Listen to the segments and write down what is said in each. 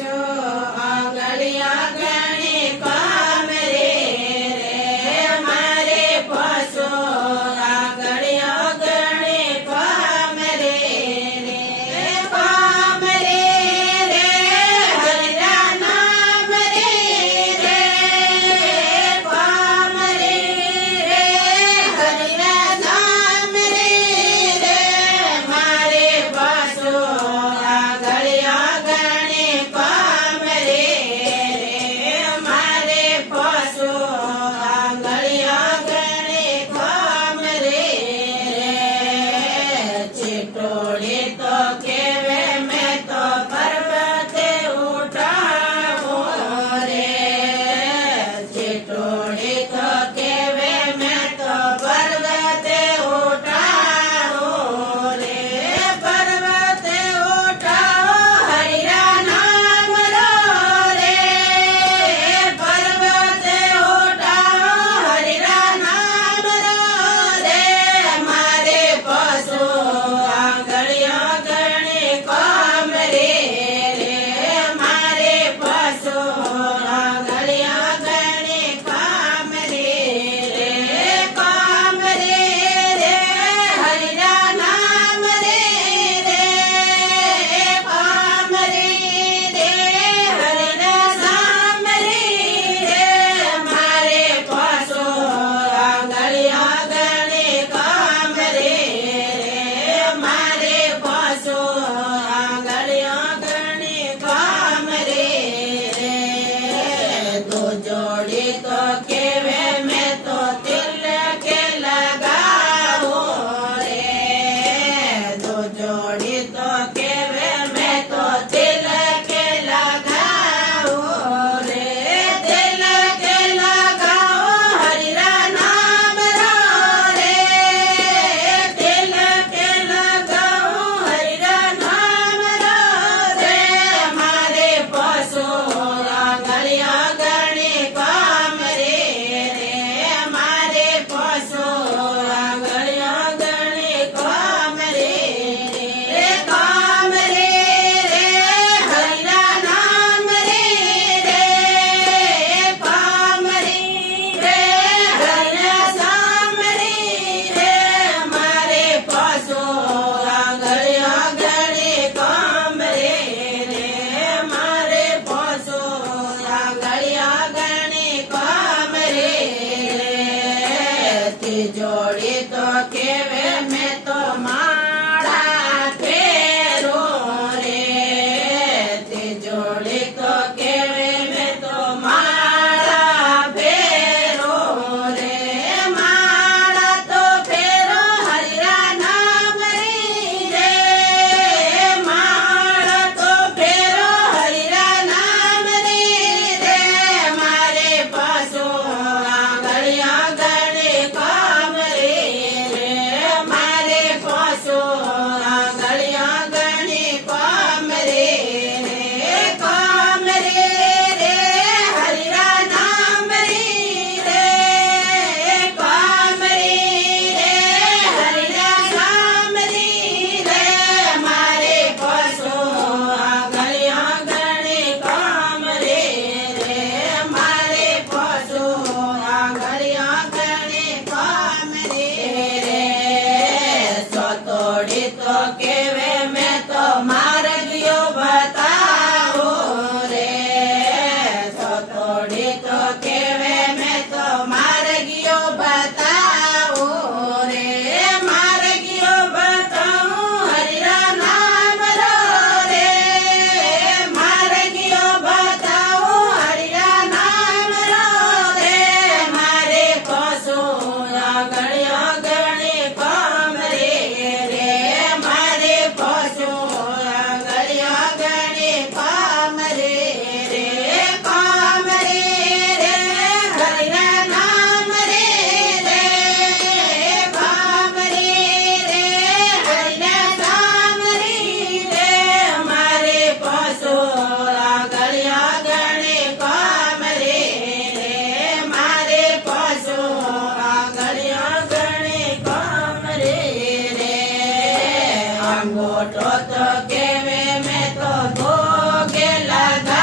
પશુ આંગળિયા ગણી કામ રે મારે પશુ આંગળિયા ગણી કામ રે કામ રે હરિના નામ રે કામ રે હરિના નામ રે મારે પશુ આંગળિયા ગણી કામ રે મારે પશુ આંગળિયા ગણી કામ રે ચિટોડી તો કેવે મેં તો પર્વતે ઉઠાવો રે ચિટોડી તો કેવે મેં તો પર્વતે ઉઠાવો રે પર્વતે ઉઠાવો હરિરા નામ રો રે પર્વતે ઉઠાવો હરિરા નામ રો રે મારે પશુ આંગળિયા ગણી કામ રે મારે પશુ આંગળિયા ગણી કામ રે કામ રે હરિના નામ રે કામ રે હરિના નામ રે મારે પશુ આંગળિયા ગણી કામ રે મારે પશુ આંગળિયા ગણી કામ રે તો જોડી તો કેવે મેં તો તિલક લગાવો રે તો જોડી તો કેવે મેં તો તિલક લગાવો રે તિલક લગાવો હરિરા નામ રો રે તિલક લગાવો હરિરા નામ રો રે મારે પશુ આંગળિયા ગણી કામ રે મારે પશુ આંગળિયા ગણી કામ રે કામ રે હરિના નામ રે કામ રે હરિના નામ રે મારે પશુ આંગળિયા ગણી કામ રે મારે પશુ આંગળિયા ગણી કામ રે તિજોડી તો કેવે મેં તો માળા ફેરો રે તિજોડી તો કેવે મેં તો માળા ફેરો રે માળા તો ફેરો હરિરા નામ રે માળા તો ફેરો હરિરા નામ રે મારે પશુ આંગળિયા ગણી કામ રે મારે પશુ આંગળિયા ગણી કામ રે કામ રે હરિરા નામ રે કામ રે હરિરા નામ રે મારે પશુ આંગળિયા ગણી કામ રે મારે પશુ આંગળિયા ગણી કામ રે સતોડી તો કેવે મેં તો માર્ગયો બતાવો રે સતોડી તો કેવે મેં તો માર્ગયો બતાવો રે માર્ગયો બતાવું હરિરા નામ રો રે માર્ગયો બતાવું હરિરા નામ રો રે મારે પશુ આંગળિયા ગણી કામ રે મારે પશુ આંગળિયા ગણી કામ રે કામ રે હરિના નામ રે કામ રે હરિના નામ રે મારે પશુ આંગળિયા ગણી કામ રે મારે પશુ આંગળિયા ગણી કામ રે અંગોઠો તો કેવે મેં તો ભોગે લગા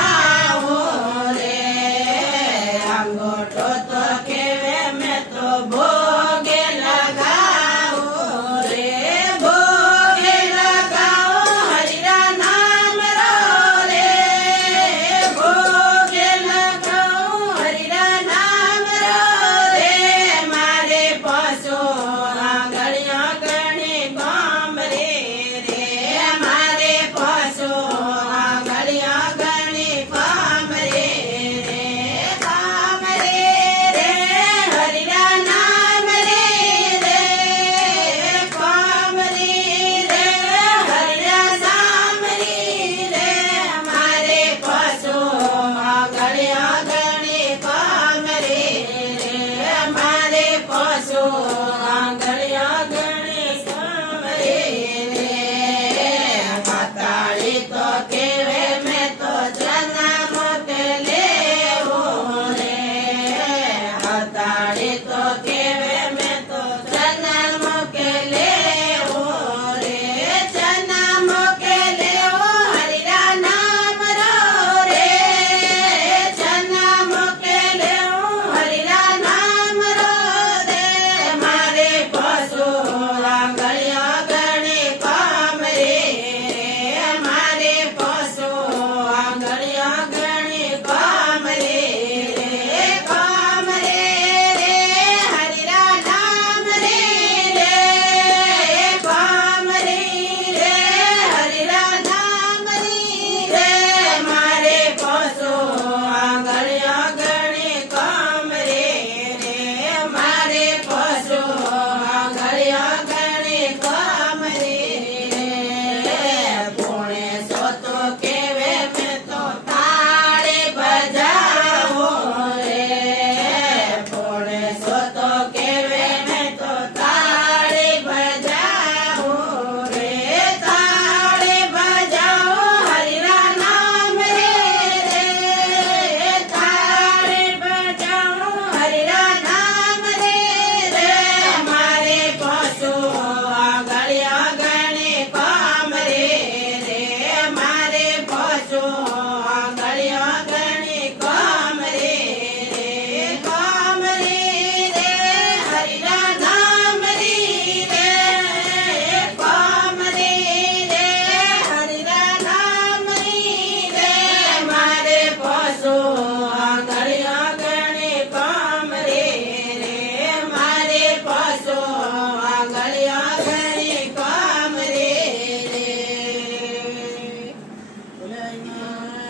નારાયણ